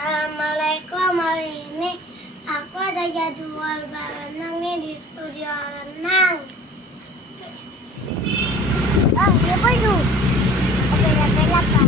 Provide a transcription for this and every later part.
Assalamualaikum, hari ini aku ada jadwal berenang nih di studio renang. Oh, siapa itu? Oke, pegang Pak.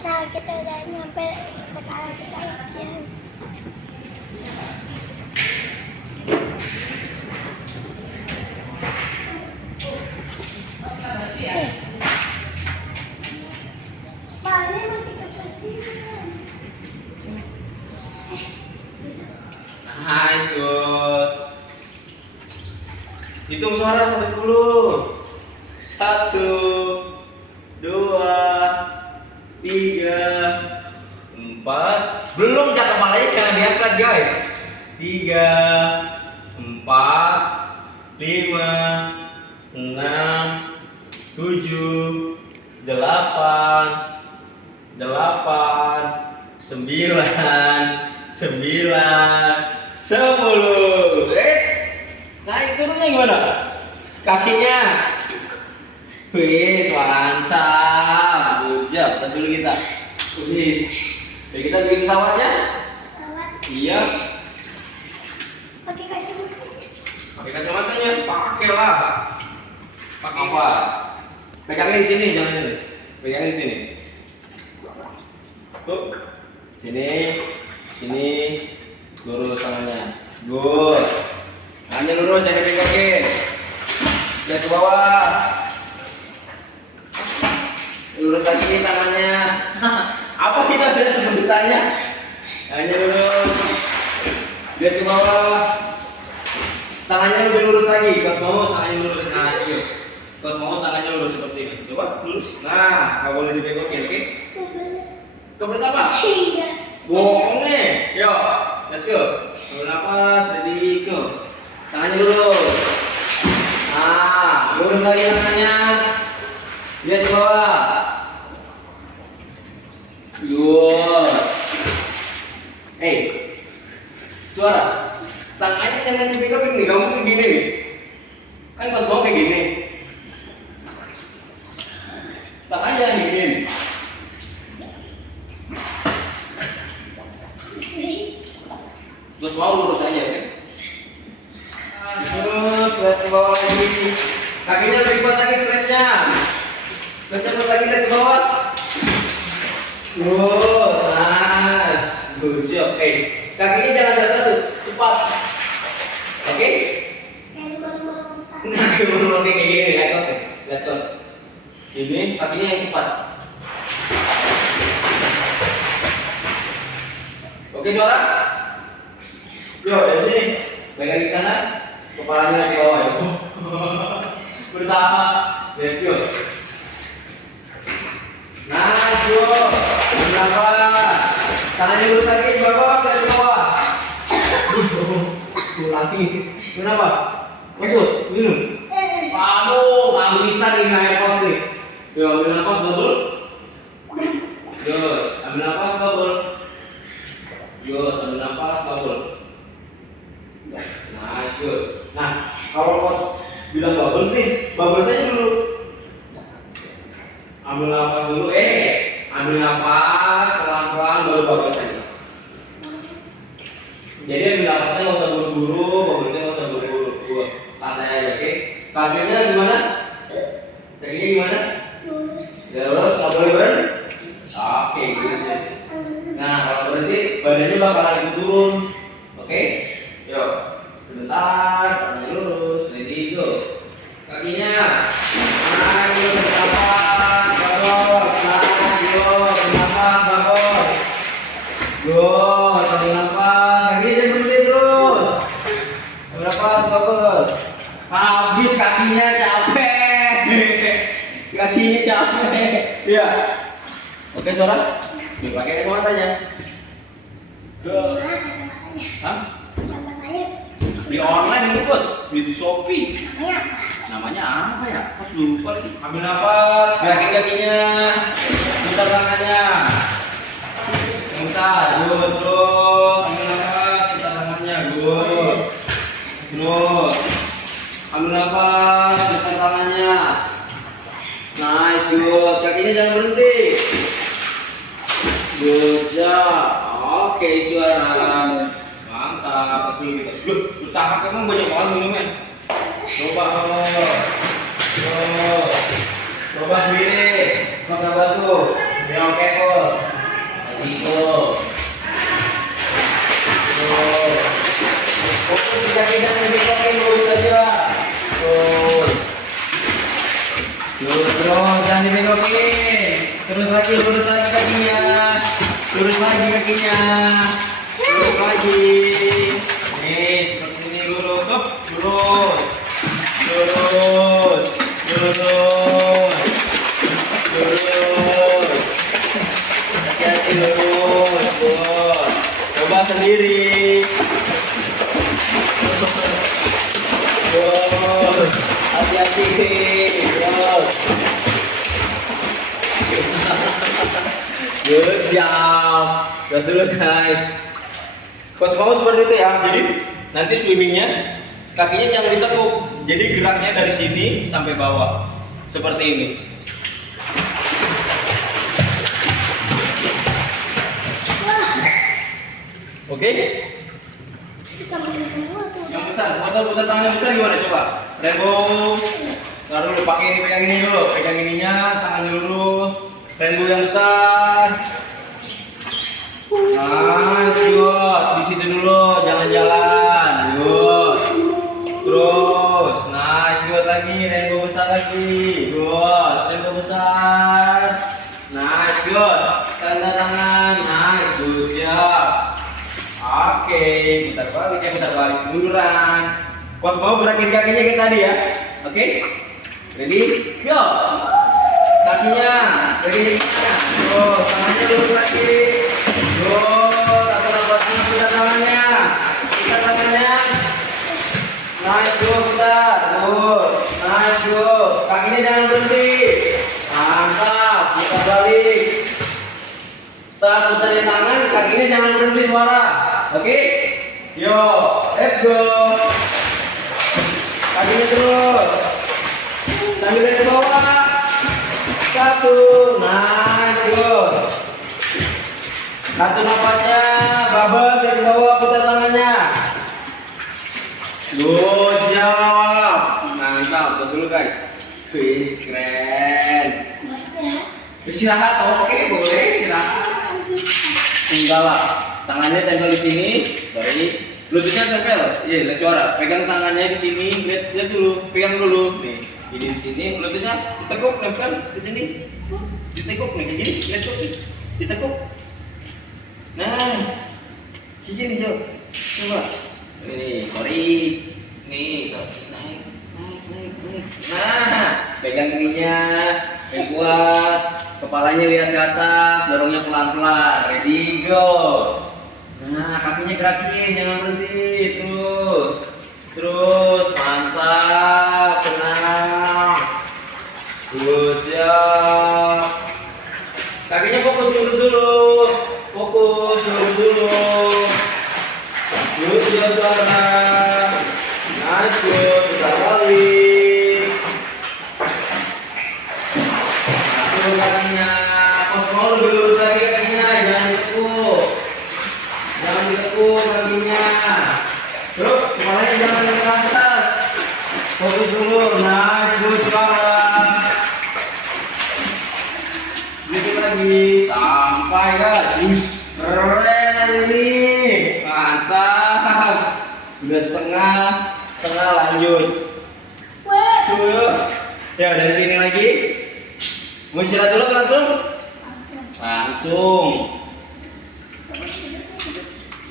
Nah, kita udah nyampe sekarang kita latihan. Pak, ini masih kekecilan. Nice, good. Hitung suara sampai 10. 1, 2, 3, 4. Belum, cak kepalanya jangan diangkat, guys. 3, 4, 5, 6, 7, 8, 9, 10. Naik turunnya gimana? Kakinya. Wih, mantap. Good job. Tes dulu kita. Wih. Jadi kita bikin pesawatnya. Pesawat. Iya. Pakai kacamata. Pakai kacamatanya. Pakai lah. Pakai apa? Pegangin di sini, jangan ini. Pegangin di sini. Tuh. Sini. Lurus tangannya. Good. Tangannya lurus, jangan dipegangin. Lihat ke bawah. Lurus lagi tangannya. Apa kita ada sebutannya? Tangannya lurus. Lihat ke bawah. Tangannya lebih lurus lagi. Kalau mau tangannya lurus. Nah, yuk. Kalau mau tangannya lurus seperti ini. Coba lurus. Nah, nggak boleh dibegokin, oke? Kebelet apa? Iya. Bohong nih. Yuk, let's go. Ambil nafas, ready, go. Tangannya lurus. Nah, lurus lagi tangannya. Lihat ke bawah. Good. Suara. Tangannya jangan dipegang nih, kamu kayak gini nih. Kan pas mau kayak gini. Tangannya jangan gini. Terus mau lurus aja, kan? Terus lihat ke bawah lagi. Kakinya lebih kuat lagi stresnya. Stresnya kuat lagi, lihat ke bawah. Nice. Good job. Kakinya jangan ada satu, cepat. Oke? Kayak balon-balon. Nah, kalau kayak gini, lihat tos ya. Lihat tos. Ini kakinya yang cepat. Oke, juara? Yuk, dari sini. Baik lagi ke kanan. Kepalanya di bawah ya. Pertama. Let's go. Nah, yuk. Kenapa? Tangannya lurus lagi ke bawah, ke bawah. Lagi. Kenapa? Masuk, minum. Kamu bisa nih naik pot nih. Yuk, ambil nafas, bubbles. Good. Ambil nafas, bubbles. Good. Ambil nafas, bubbles. Nice, good. Nah, kalau coach bilang bubbles nih, bubblesnya dulu. Ambil nafas dulu. Ambil nafas pelan-pelan baru bubblesnya. Jadi ambil nafasnya nggak usah buru-buru, bubblesnya nggak usah buru-buru. Santai aja, oke? Kakinya gimana? Kakinya gimana? Lurus. Ya lurus, nggak boleh berhenti. Oke, gitu sih. Nah, kalau berhenti badannya bakalan ikut turun. Oke? Yuk, sebentar, tangannya lurus, ready, go. Kakinya, ayo bernafas, bagus, ayo bernafas, bagus. Go, sambil nafas, kakinya jangan berhenti terus. Sambil nafas, bagus. Habis kakinya capek, kakinya capek, ya. Oke, suara, dipakai kacamatanya. Go. Mana kacamatanya? Hah? Kacamatanya. Di online itu coach, di Shopee. Namanya apa? Namanya apa ya? Pas lupa lagi. Ambil nafas, gerakin kakinya, putar tangannya. Putar, good, terus. Ambil nafas, putar tangannya, good. Terus. Ambil nafas, putar tangannya. Nice, good. Kakinya jangan berhenti. Good job. Oke, juara. Mantap. Hasil kita. Loh, tahap emang banyak banget minumnya. Coba coba sendiri. Coba bantu. Ya oke kok. Gitu. Fokus di kaki dan dibegokin lurus aja. Terus jangan dibegokin. Terus lagi kakinya. Lurus lagi kakinya. Lurus lagi. Nih, seperti ini lurus. Up, lurus. Lurus. Lurus. Lurus. Hati-hati lurus. Lurus. Coba sendiri. Lurus. Hati-hati. Lurus. Good job. Udah selesai. Coach mau seperti itu ya. Jadi nanti swimmingnya kakinya jangan ditekuk. Jadi geraknya dari sini sampai bawah. Seperti ini. Oke? Yang besar. Putar tangannya besar gimana coba? Rainbow. Taruh dulu, pakai ini, pegang ini dulu. Pegang ininya, tangannya lurus. Rainbow yang besar. Nice, good. Di sini dulu, jalan-jalan. Good. Terus, nice, good lagi. Rainbow besar lagi. Good. Rainbow besar. Nice, good. Tanda tangan. Nice, good job. Oke, putar balik. Munduran. Coach mau gerakin kakinya kayak tadi ya. Oke? Ready? Go. Kakinya dari mana? Terus tangannya lurus lagi. Putar tangannya. Putar tangannya. Nice, go, putar. Good. Nice, go. Kakinya jangan berhenti. Mantap. Putar balik. Saat putarin tangan, kakinya jangan berhenti suara. Oke? Yo, let's go. Kakinya terus. Sambil dari bawah. Satu. Nice, good. Satu napasnya, bubble dari bawah, putar tangannya. Good job. Mantap, terus dulu guys. Wih, keren. Istirahat, oke, boleh istirahat. Tinggal lah. Tangannya tempel di sini, sorry. Lututnya tempel. Iya, lihat suara. Pegang tangannya di sini, lihat dulu. Pegang dulu. Nih, ini di sini. Lututnya ditekuk, tempel di sini. Ditekuk nih, kayak gini. Lihat tuh sih. Ditekuk. Nah, kayak gini Jo. Coba. Ini, sorry. Nih, naik. Nah, pegang ininya. Yang kuat. Kepalanya lihat ke atas, dorongnya pelan-pelan. Ready, go. Nah, kakinya gerakin, jangan berhenti. Terus, mantap, tenang. Good job. Kakinya fokus lurus dulu. Fokus lurus dulu. Good job, suara. Nice, good. Putar balik. Atur kakinya. Mau lebih lurus lagi kakinya, jangan ditekuk. Jangan ditekuk kakinya. Terus kepalanya jangan ke atas. Fokus dulu. Nice, good, suara. Dikit lagi sampai guys. Keren ini. Mantap. Udah setengah lanjut. Tuh. Ya dari sini lagi. Mau istirahat dulu langsung? Langsung.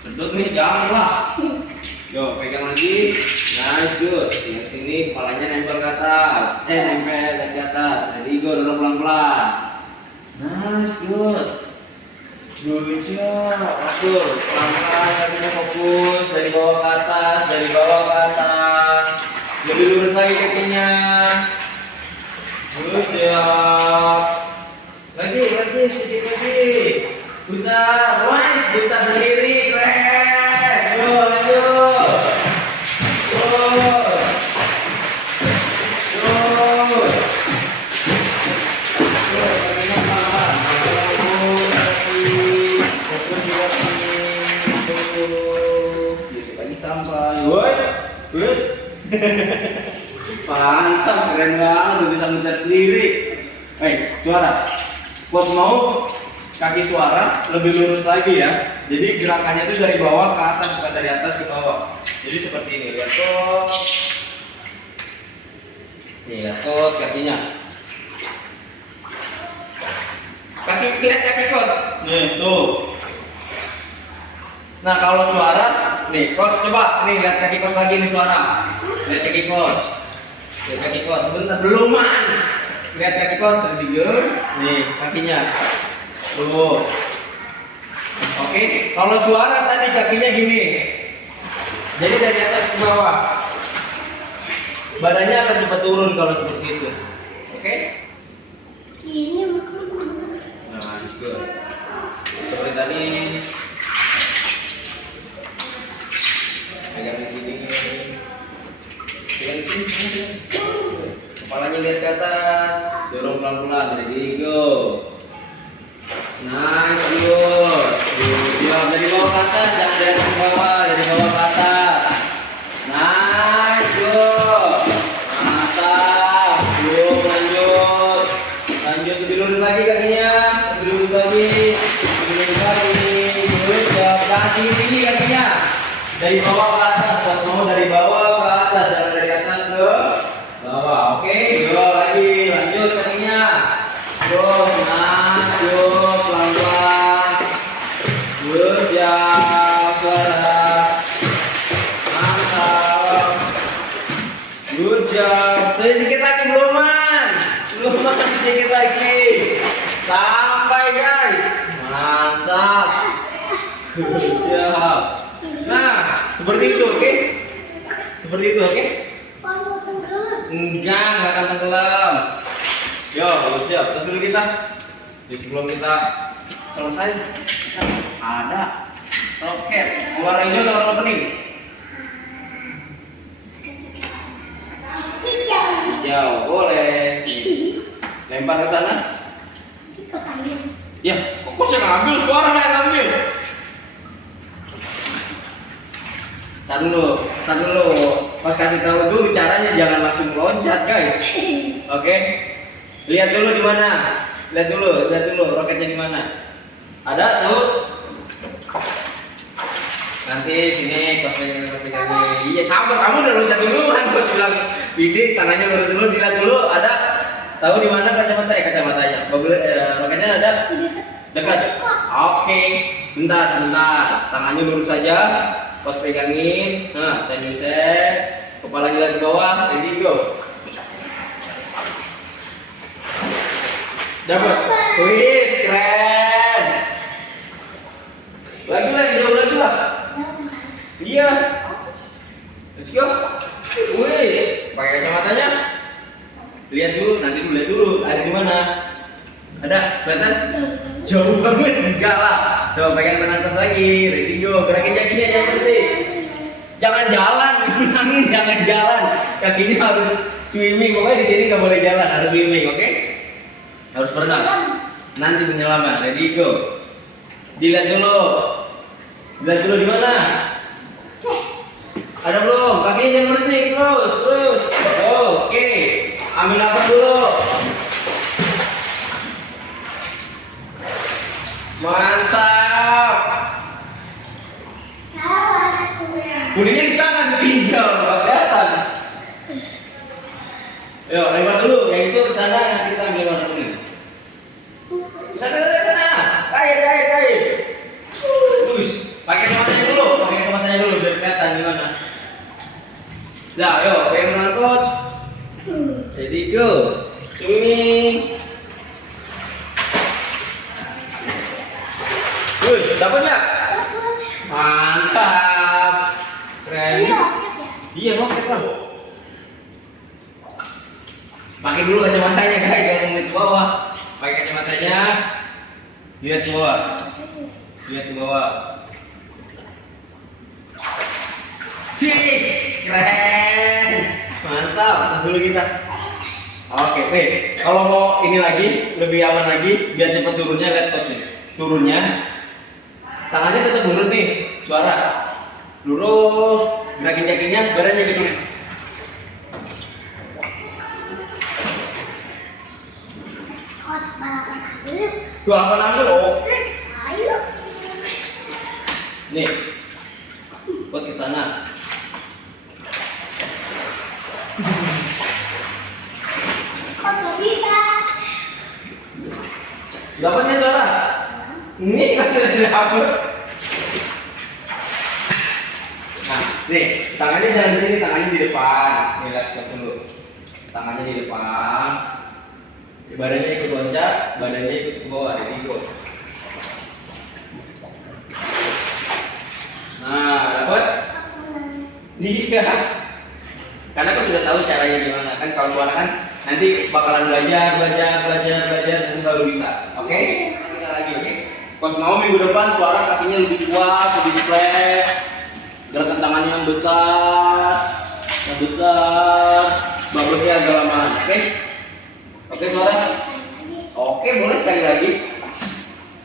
Sedut nih, jangan lah. Yo, pegang lagi. Nice, good. Yang sini kepalanya nempel ke atas. Nempel ke atas. Jadi go, dorong pelan-pelan. Nice, good. Good job. Atur, pelan-pelan kakinya fokus dari bawah ke atas, dari bawah ke atas. Lebih lurus lagi kakinya. Good job. Lagi, sedikit lagi. Putar, wise, putar sendiri, keren. Yo, lanjut. Sampai, woi, good. Mantap, keren banget, udah bisa muter sendiri. Suara. Coach mau kaki suara lebih lurus lagi ya. Jadi gerakannya itu dari bawah ke atas, bukan dari atas ke bawah. Jadi seperti ini, lihat coach. Nih, lihat coach kakinya. Lihat kaki coach. Nih, tuh. Nah, kalau suara, nih coach coba, nih lihat kaki coach lagi nih suara. Lihat kaki coach. Lihat kaki coach. Sebentar belum man. Lihat kaki coach lebih good. Nih kakinya. Tuh. Oke, kalau suara tadi kakinya gini. Jadi dari atas ke bawah. Badannya akan cepat turun kalau seperti itu. Oke? Ini Nah, good. Seperti tadi. Pegang di sini. Pegang di sini. Kepalanya lihat ke atas. Dorong pelan-pelan. Ready, go. Nice, good. Dari bawah ke atas, jangan dari atas ke bawah. Dari bawah ke atas. Nice, good. Mantap. Yuk, lanjut. Lanjut, lebih lurus lagi kakinya. Lebih lurus lagi. Lebih lurus lagi. Good job. Jangan tinggi kakinya. Dari bawah ke atas, mau dari bawah ke atas, jangan dari atas ke bawah. Oke, yo lagi, lanjut kakinya. Yo, lanjut pelan-pelan. Good job, suara. Mantap. Good job. Sedikit lagi beluman. Beluman sedikit lagi. Sampai guys. Mantap. Good job. Nah, seperti itu, oke? Seperti itu, oke? Enggak akan tenggelam. Yo, siap. Terus dulu kita. Jadi sebelum kita selesai, kita ada roket. Warna hijau atau warna kuning? Hijau, boleh. Lempar ke sana. Ya, kok saya ngambil? Suara yang ngambil. Tar dulu. Pas kasih tahu dulu caranya, jangan langsung loncat, guys. Oke? Lihat dulu di mana. Lihat dulu roketnya di mana. Ada tahu? Nanti sini pas pegang. Iya, sabar, kamu udah loncat duluan. Gua bilang, Bidi tangannya lurus dulu, dilihat dulu. Ada tahu di mana kacamatanya? Roketnya ada dekat. Oke. Bentar. Tangannya lurus saja. Pas pegangin, nah set, kepala lihat ke bawah, ready go. Dapat, wih keren. Lagi jauh lagi lah. Iya. Let's go. Wih, pakai kacamatanya. Lihat dulu, lihat dulu. Ada di mana? Ada, kelihatan? Jauh banget, enggak lah. Coba pegang tangan pas lagi, ready go. Gerakin kakinya yang penting. Jangan jalan, angin jangan jalan. Kakinya harus swimming. Pokoknya di sini nggak boleh jalan, harus swimming, oke? Harus berenang. Nanti penyelaman, ready go. Dilihat dulu di mana? Ada belum? Kakinya jangan berhenti, terus. Oke. Ambil nafas dulu. Mantap. Kuningnya di sana tinggal, nggak kelihatan. Yo, lempar dulu. Yang itu ke sana, yang kita ambil warna kuning. Sana. Kait. Pakai kacamatanya dulu, biar kelihatan di mana. Nah, yo, pegang tangan coach. Ready go. Swimming. Dapat nggak? Mantap. Keren. Iya, roket lah. Pakai dulu kacamatanya guys, jangan ngeliat ke bawah. Pakai kacamatanya, lihat ke bawah, lihat ke bawah. Cis, keren, mantap. Atas dulu kita. Oke, nih, kalau mau ini lagi, lebih aman lagi, biar cepat turunnya, lihat coach nih. Turunnya, tangannya tetap lurus nih, suara lurus, gerakin kakinya, badannya gitu. Coach balapan dulu. Dua apa nanggung? Oke. Ayo. Nih, buat ke sana. Kok nggak bisa? Dapatnya suara? Ini kan sudah dapet. Nah, nih, tangannya jangan di sini, tangannya di depan. Nih, lihat dulu. Tangannya di depan. Badannya ikut loncat, badannya ikut ke bawah, risiko. Nah, dapat? Iya. Karena aku sudah tahu caranya gimana kan. Kalau suara kan nanti bakalan belajar, nanti baru bisa. Oke? Kita lagi, oke? Coach mau minggu depan suara kakinya lebih kuat, lebih flat, gerakan tangannya yang besar, bagusnya agak lamaan. Oke? Oke suara? Oke, boleh sekali lagi.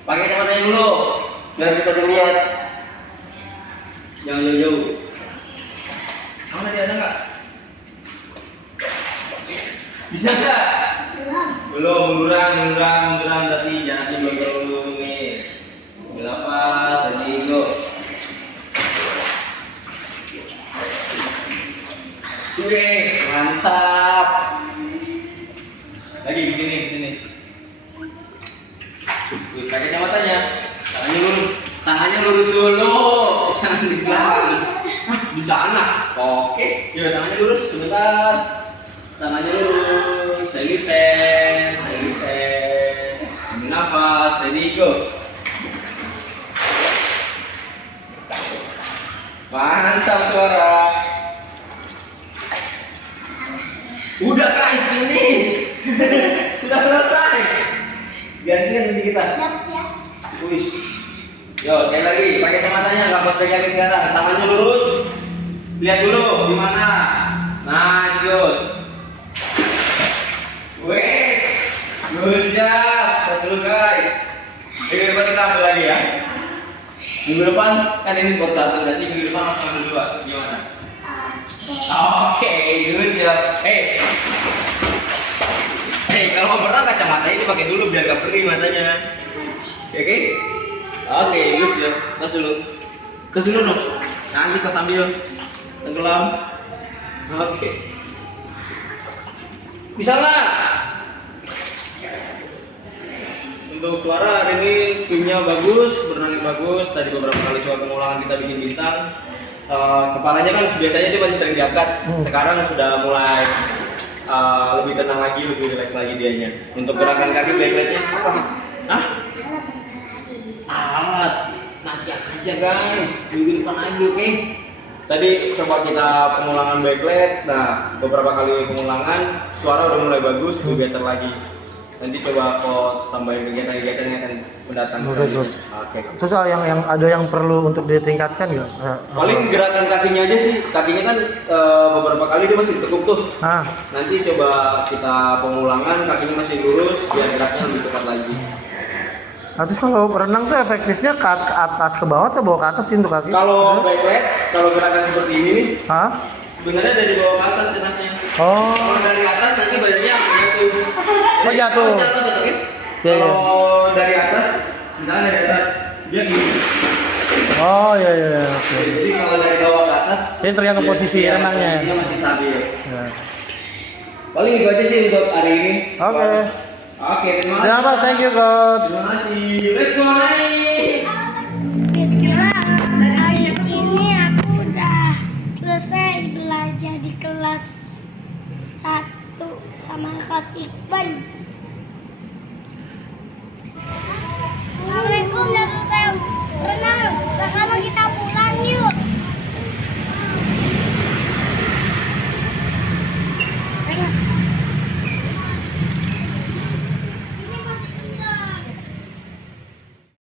Pakai kacamatanya dulu, biar bisa dilihat. Jangan jauh-jauh. Kamu masih ada nggak? Bisa nggak? Belum, munduran berarti jaraknya belum terlalu ini. Nafas, ready, go. Wih, mantap. Lagi di sini. Wih, pakai kacamatanya. Tangannya lurus dulu. Jangan di belakang. Di sana. Oke. Yuk, tangannya lurus sebentar. Tangannya lurus. Selisen. Ambil nafas. Ready, go. Mantap suara. Udah guys, finish. Sudah selesai. Gantian nanti kita. Dapat ya. Wih. Yo, sekali lagi pakai kacamatanya, nggak harus pegangin sekarang. Tangannya lurus. Lihat dulu di mana. Nice, good. Wih. Good job. Terus dulu guys. Minggu depan kita ambil lagi ya. Minggu depan kan ini sport 1, berarti minggu depan langsung ambil 2. Gimana? Oke. Oke, good job. Hey, kalau mau berenang kacamata ini pakai dulu biar gak perih matanya. Oke? Oke, good job. Tos dulu dong. Nanti kau sambil tenggelam. Oke. Bisa nggak? Untuk suara hari ini swingnya bagus, berenangnya bagus. Tadi beberapa kali coba pengulangan kita bikin bintang. Kepalanya kan biasanya dia masih sering diangkat. Sekarang sudah mulai lebih tenang lagi, lebih rileks lagi dianya. Untuk gerakan kaki backlightnya apa? Hah? Alat. Nanti aja guys, minggu depan lagi, oke? Tadi coba kita pengulangan backlight. Nah, beberapa kali pengulangan suara udah mulai bagus, lebih better lagi. Nanti coba coach tambahin kegiatan-kegiatan yang akan mendatang. Oke. Terus yang ada yang perlu untuk ditingkatkan nggak? Paling gerakan kakinya aja sih. Kakinya kan beberapa kali dia masih tekuk tuh. Nanti coba kita pengulangan kakinya masih lurus biar geraknya lebih cepat lagi. Nah, terus kalau berenang tuh efektifnya ke atas ke bawah atau bawah ke atas sih untuk kaki? Kalau backlight, kalau gerakan seperti ini nih, sebenarnya dari bawah ke atas enaknya. Oh. Kalau dari atas nanti badannya akan jatuh. Oh, jatuh. Ya, kalau dari atas, misalnya dari atas, dia gini. Oh iya. Oke. Jadi kalau dari bawah ke atas, ini tergantung posisi renangnya. Dia masih stabil. Ya. Paling itu aja sih untuk hari ini. Oke. Oke, terima kasih. Ya, thank you coach. Terima kasih. Let's go naik. Bismillah. Hari ini aku udah selesai belajar di kelas 1 sama kelas Iqbal.